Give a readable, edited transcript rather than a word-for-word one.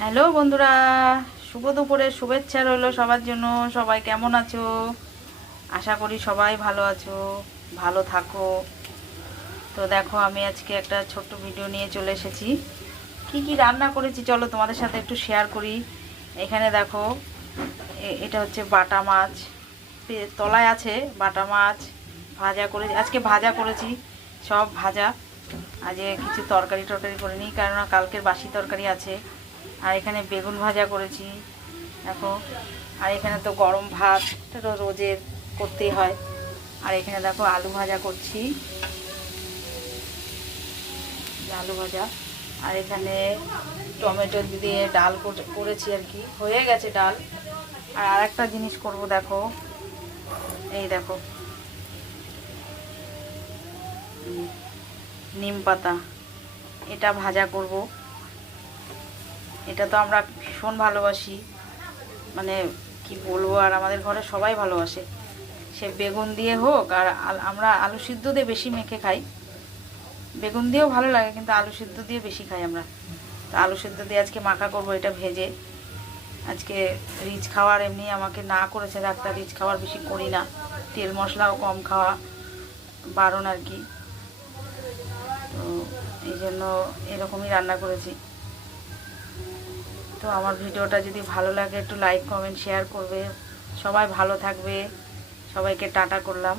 Hello বন্ধুরা, শুভ দুপুরের শুভেচ্ছা রইলো সবার জন্য। সবাই কেমন আছো? আশা করি সবাই ভালো আছো, ভালো থাকো। তো দেখো, আমি আজকে একটা ছোট্ট ভিডিও নিয়ে চলে এসেছি। কি কি রান্না করেছি চলো তোমাদের সাথে একটু শেয়ার করি। এখানে দেখো, এটা হচ্ছে বাটা মাছ, তলায় আছে বাটা মাছ। ভাজা করে আজকে ভাজা করেছি, সব ভাজা। আজকে কিছু তরকারি টরকারি করিনি, কেননা কালকের বাসি তরকারি আছে। আর এখানে বেগুন ভাজা করেছি দেখো। আর এখানে তো গরম ভাত, এটা তো রোজের করতেই হয়। আর এখানে দেখো আলু ভাজা করছি, আলু ভাজা। আর এখানে টমেটো দিয়ে ডাল করেছি আর কি, হয়ে গেছে ডাল। আর আরেকটা জিনিস করব দেখো, এই দেখো নিম পাতা, এটা ভাজা করব। এটা তো আমরা ভীষণ ভালোবাসি, মানে কি বলবো, আর আমাদের ঘরে সবাই ভালোবাসে। সে বেগুন দিয়ে হোক, আর আমরা আলু সিদ্ধ দিয়ে বেশি মেখে খাই। বেগুন দিয়েও ভালো লাগে, কিন্তু আলু সিদ্ধ দিয়ে বেশি খাই আমরা। তো আলু সিদ্ধ দিয়ে আজকে মাখা করব এটা ভেজে। আজকে রিচ খাওয়ার এমনি আমাকে না করেছে ডাক্তার, রিচ খাওয়ার বেশি করি না, তেল মশলাও কম খাওয়া বারণ আর কি। তো এই জন্য এরকমই রান্না করেছি। তো আমার ভিডিওটা যদি ভালো লাগে একটু লাইক কমেন্ট শেয়ার করবে। সবাই ভালো থাকবে, সবাইকে টাটা করলাম।